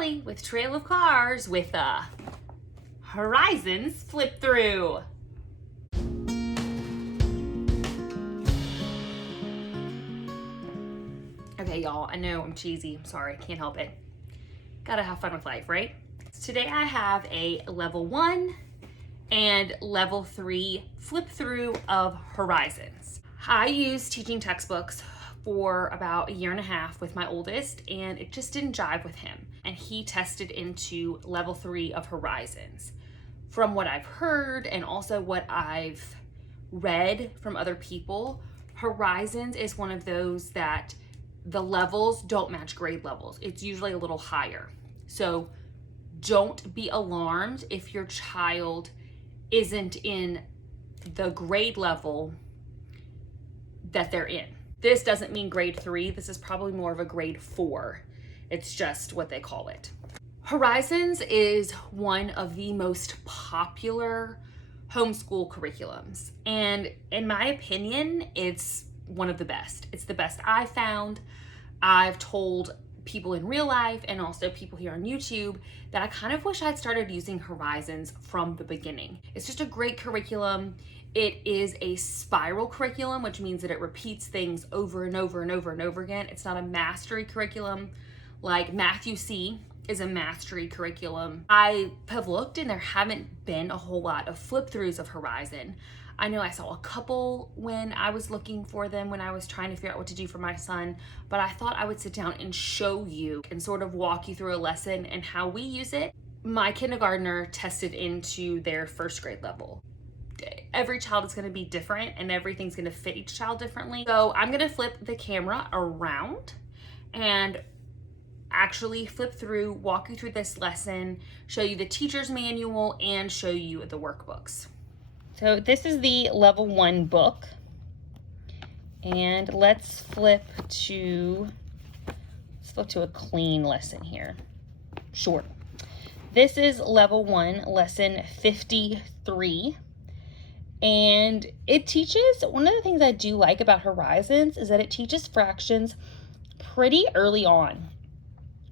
Hallie with Trail of Cars with Horizons flip through. Okay, y'all, I know I'm cheesy. I'm sorry, can't help it. Gotta have fun with life, right? Today I have a level 1 and level 3 flip through of Horizons. I used teaching textbooks for about 1.5 years with my oldest, and it just didn't jive with him. And he tested into level 3 of Horizons. From what I've heard and also what I've read from other people, Horizons is one of those that the levels don't match grade levels. It's usually a little higher. So don't be alarmed if your child isn't in the grade level that they're in. This doesn't mean grade 3. This is probably more of a grade 4. It's just what they call it. Horizons is one of the most popular homeschool curriculums. And in my opinion, it's one of the best. It's the best I found. I've told people in real life and also people here on YouTube that I kind of wish I'd started using Horizons from the beginning. It's just a great curriculum. It is a spiral curriculum, which means that it repeats things over and over and over and over again. It's not a mastery curriculum like Matthew C is a mastery curriculum. I have looked and there haven't been a whole lot of flip throughs of Horizon. I know I saw a couple when I was looking for them, when I was trying to figure out what to do for my son, but I thought I would sit down and show you and sort of walk you through a lesson and how we use it. My kindergartner tested into their first grade level. Every child is going to be different and everything's going to fit each child differently. So I'm going to flip the camera around and actually flip through, walk you through this lesson, show you the teacher's manual, and show you the workbooks. So this is the level 1 book. And let's flip to a clean lesson here. Short. This is level 1, lesson 53. And it teaches, one of the things I do like about Horizons is that it teaches fractions pretty early on,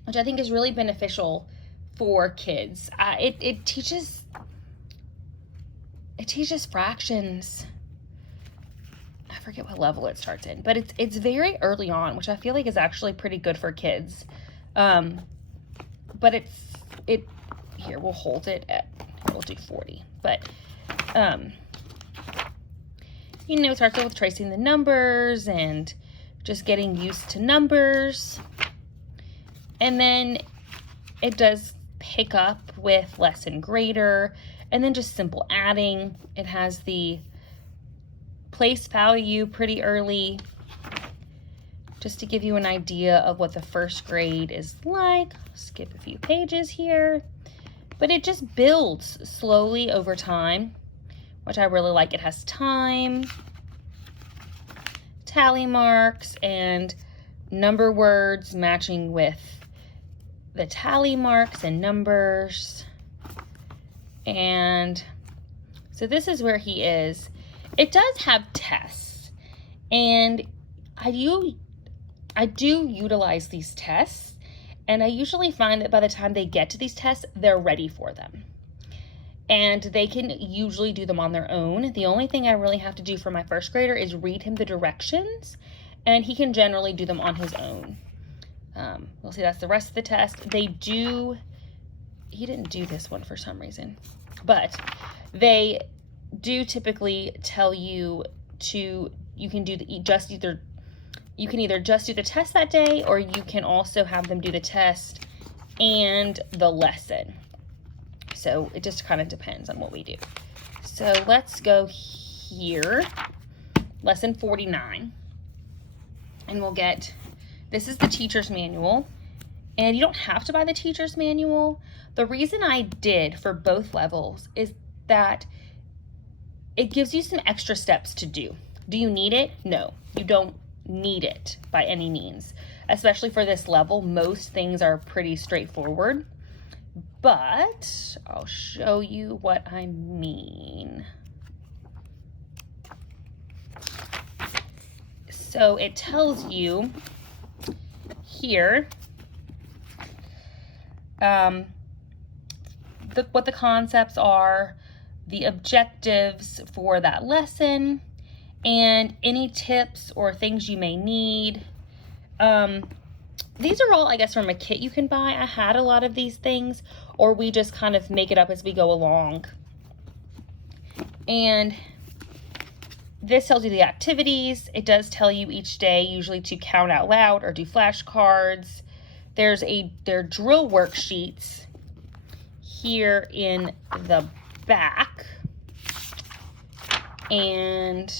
which I think is really beneficial for kids. It teaches fractions. I forget what level it starts in, but it's very early on, which I feel like is actually pretty good for kids. But here, we'll hold it at, we'll do 40, but it starts with tracing the numbers and just getting used to numbers. And then it does pick up with less and greater, and then just simple adding. It has the place value pretty early, just to give you an idea of what the first grade is like. Skip a few pages here, but it just builds slowly over time, which I really like. It has time, tally marks, and number words matching with the tally marks and numbers. And so this is where he is. It does have tests, and I do utilize these tests, and I usually find that by the time they get to these tests, they're ready for them. And they can usually do them on their own. The only thing I really have to do for my first grader is read him the directions, and he can generally do them on his own. We'll see, that's the rest of the test. He didn't do this one for some reason, but they do typically tell you you can either just do the test that day, or you can also have them do the test and the lesson. So it just kind of depends on what we do. So let's go here, lesson 49, and this is the teacher's manual. And you don't have to buy the teacher's manual. The reason I did for both levels is that it gives you some extra steps to do. Do you need it? No, you don't need it by any means. Especially for this level, most things are pretty straightforward. But I'll show you what I mean. So it tells you here what the concepts are, the objectives for that lesson, and any tips or things you may need. These are all, I guess, from a kit you can buy. I had a lot of these things, or we just kind of make it up as we go along. And this tells you the activities. It does tell you each day, usually to count out loud or do flashcards. There are drill worksheets here in the back. And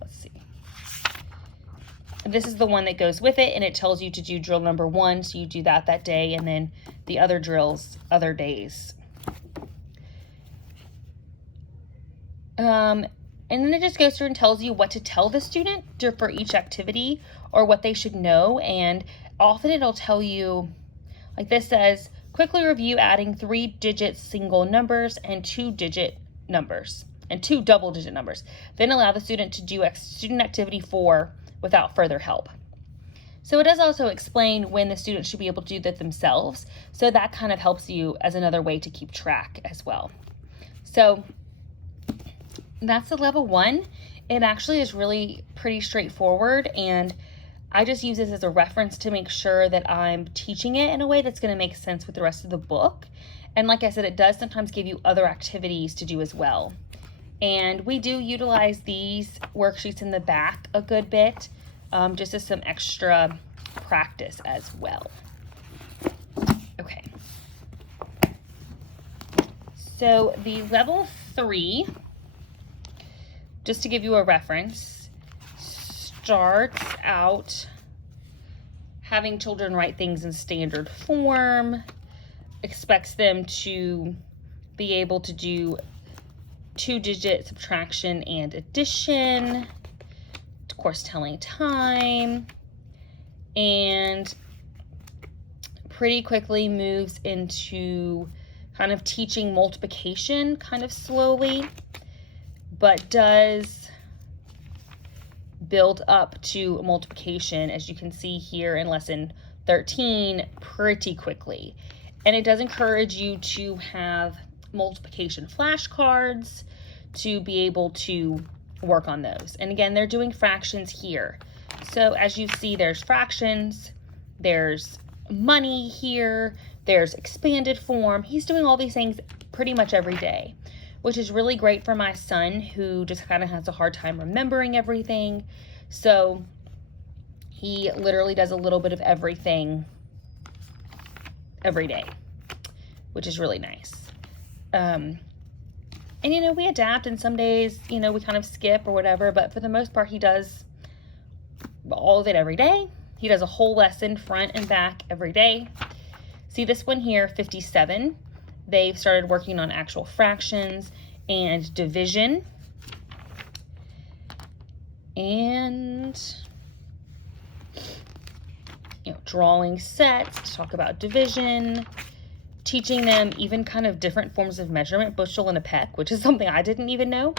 let's see. This is the one that goes with it, and it tells you to do drill number 1, so you do that day, and then the other drills other days. And then it just goes through and tells you what to tell the student for each activity or what they should know. And often it'll tell you, like this says, quickly review adding 3-digit single numbers and 2-digit numbers and 2 double-digit numbers. Then allow the student to do student activity 4 without further help. So it does also explain when the student should be able to do that themselves. So that kind of helps you as another way to keep track as well. So that's the level 1. It actually is really pretty straightforward, and I just use this as a reference to make sure that I'm teaching it in a way that's going to make sense with the rest of the book. And like I said, it does sometimes give you other activities to do as well. And we do utilize these worksheets in the back a good bit, just as some extra practice as well. Okay. So the level 3, just to give you a reference, starts out having children write things in standard form, expects them to be able to do 2-digit subtraction and addition, of course telling time, and pretty quickly moves into kind of teaching multiplication kind of slowly, but does build up to multiplication, as you can see here in lesson 13, pretty quickly. And it does encourage you to have multiplication flashcards to be able to work on those. And again, they're doing fractions here. So as you see, there's fractions, there's money here, there's expanded form. He's doing all these things pretty much every day, which is really great for my son, who just kind of has a hard time remembering everything. So he literally does a little bit of everything every day, which is really nice. And you know, we adapt, and some days, you know, we kind of skip or whatever, but for the most part, he does all of it every day. He does a whole lesson front and back every day. See this one here, 57. They've started working on actual fractions and division. And, you know, drawing sets to talk about division, teaching them even kind of different forms of measurement, bushel and a peck, which is something I didn't even know.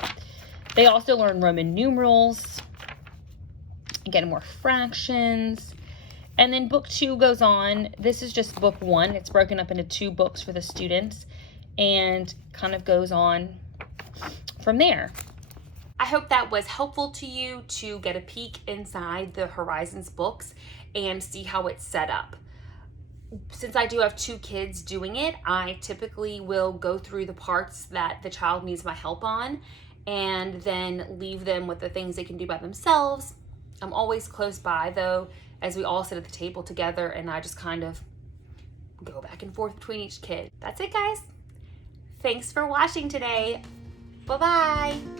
They also learn Roman numerals, again, more fractions. And then book 2 goes on. This is just book 1. It's broken up into 2 books for the students and kind of goes on from there. I hope that was helpful to you to get a peek inside the Horizons books and see how it's set up. Since I do have 2 kids doing it, I typically will go through the parts that the child needs my help on and then leave them with the things they can do by themselves. I'm always close by though, as we all sit at the table together, and I just kind of go back and forth between each kid. That's it, guys. Thanks for watching today. Bye-bye.